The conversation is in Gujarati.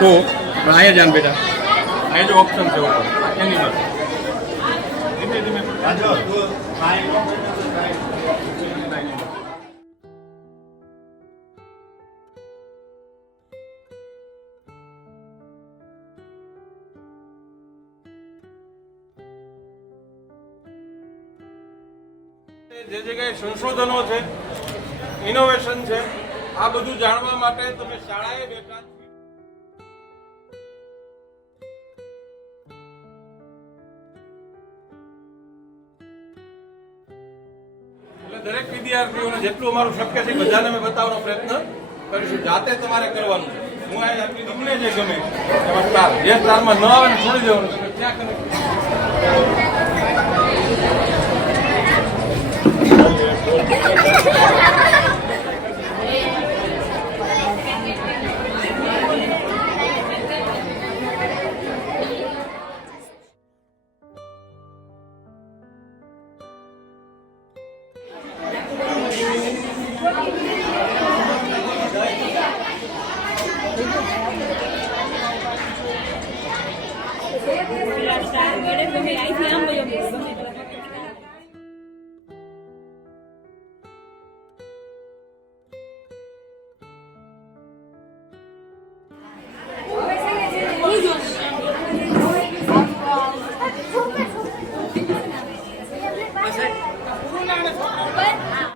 તો પણ અહીંયા જાન બેટા અહીંયા જો ઓપ્શન છે ઉપર એની માટે ધીમે ધીમે જે જગ્યાએ સંશોધનો છે, ઇનોવેશન છે, આ બધું જાણવા માટે તમે શાળાએ બેઠા એટલે દરેક વિદ્યાર્થીઓને જેટલું અમારું શક્ય છે બધાને અમે બતાવવાનો પ્રયત્ન કરીશું. જાતે તમારે કરવાનું છે. હું આ આપણી તમને જે ગમે એમાં સ્ટાર, જે સ્ટારમાં ન આવે ને છોડી દેવાનું. તમે ક્યાં કરે સ્ટાર ગળે તમે અહીંથી આમ વયો ગયો ગમે